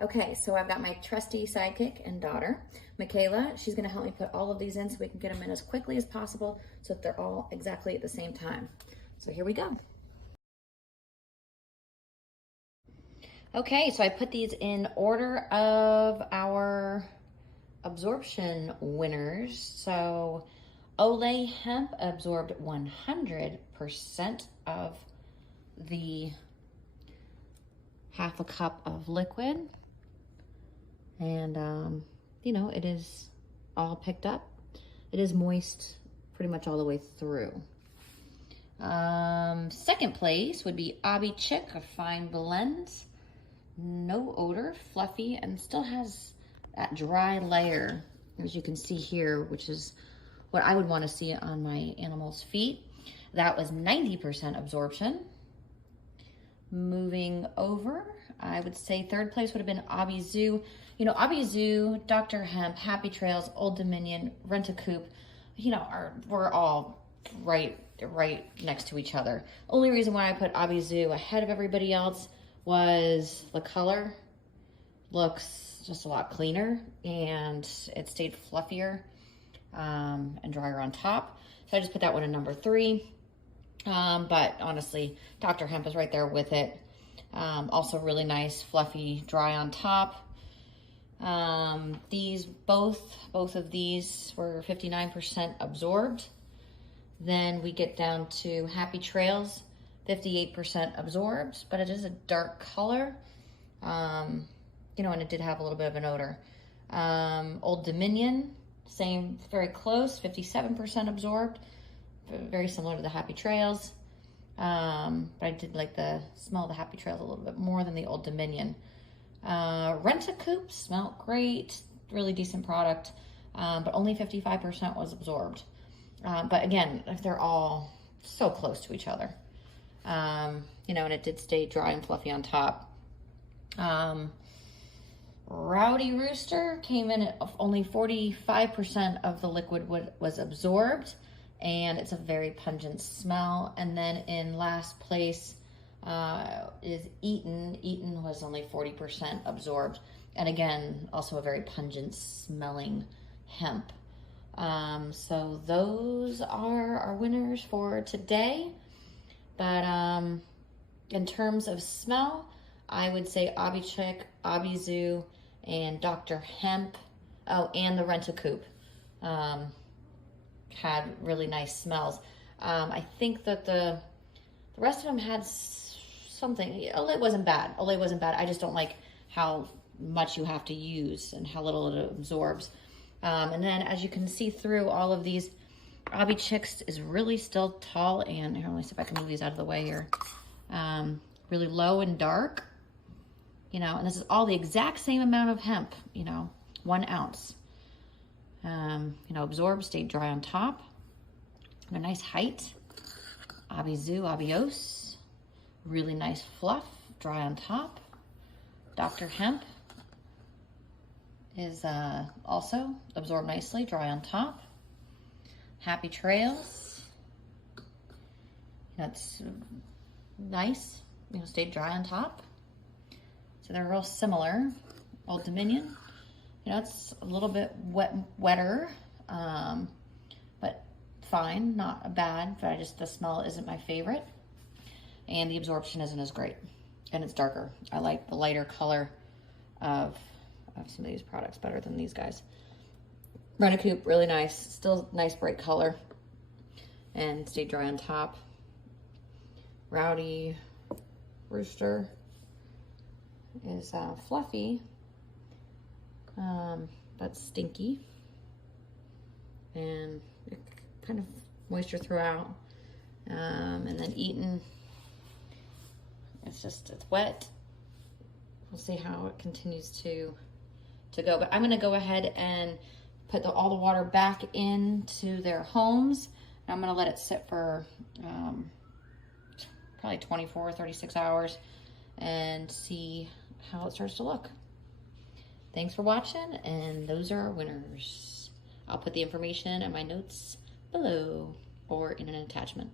Okay, so I've got my trusty sidekick and daughter, Michaela. She's gonna help me put all of these in so we can get them in as quickly as possible so that they're all exactly at the same time. So here we go. Okay, so I put these in order of our absorption winners. So Oley Hemp absorbed 100% of the half a cup of liquid. And, you know, it is all picked up. It is moist pretty much all the way through. Second place would be AubiChick, a fine blend. No odor, fluffy, and still has that dry layer, as you can see here, which is what I would want to see on my animal's feet. That was 90% absorption. Moving over, I would say third place would have been AubiZoo. You know, AubiZoo, Dr. Hemp, Happy Trails, Old Dominion, Ren-A-Coop, you know, we're all right next to each other. Only reason why I put AubiZoo ahead of everybody else was the color looks just a lot cleaner and it stayed fluffier and drier on top. So I just put that one in number 3. But honestly, Dr. Hemp is right there with it. Also really nice, fluffy, dry on top. Both of these were 59% absorbed. Then we get down to Happy Trails, 58% absorbed, but it is a dark color. You know, and it did have a little bit of an odor. Old Dominion, same, very close, 57% absorbed. Very similar to the Happy Trails. But I did like the smell of the Happy Trails a little bit more than the Old Dominion. Ren-A-Coop smelled great, really decent product, but only 55% was absorbed. But again, they're all so close to each other. You know, and it did stay dry and fluffy on top. Rowdy Rooster came in at only 45% of the liquid was absorbed, and it's a very pungent smell. And then in last place is Easton. Easton was only 40% absorbed, and again, also a very pungent smelling hemp. So those are our winners for today. But in terms of smell, I would say AubiChick, AubiZoo, and Dr. Hemp, oh, and the Ren-A-Coop had really nice smells. I think that the rest of them had something. Oley wasn't bad. Oley wasn't bad. I just don't like how much you have to use and how little it absorbs. And then as you can see through all of these, AubiChick is really still tall and, here, let me see if I can move these out of the way here. Really low and dark, you know, and this is all the exact same amount of hemp, you know, 1 ounce. You know, absorbed, stayed dry on top, and a nice height. AubiZoo, Aubiose, really nice fluff, dry on top. Dr. Hemp is also absorbed nicely, dry on top. Happy Trails, that's nice, you know, stayed dry on top. So they're real similar. Old Dominion, you know, it's a little bit wetter, but fine, not bad, but the smell isn't my favorite. And the absorption isn't as great, and it's darker. I like the lighter color of some of these products better than these guys. Ren-A-Coop, really nice, still nice bright color, and stayed dry on top. Rowdy Rooster is fluffy, but stinky, and kind of moisture throughout. And then Easton, it's wet. We'll see how it continues to go, but I'm gonna go ahead and put all the water back into their homes. And I'm gonna let it sit for probably 24, 36 hours and see how it starts to look. Thanks for watching, and those are our winners. I'll put the information in my notes below or in an attachment.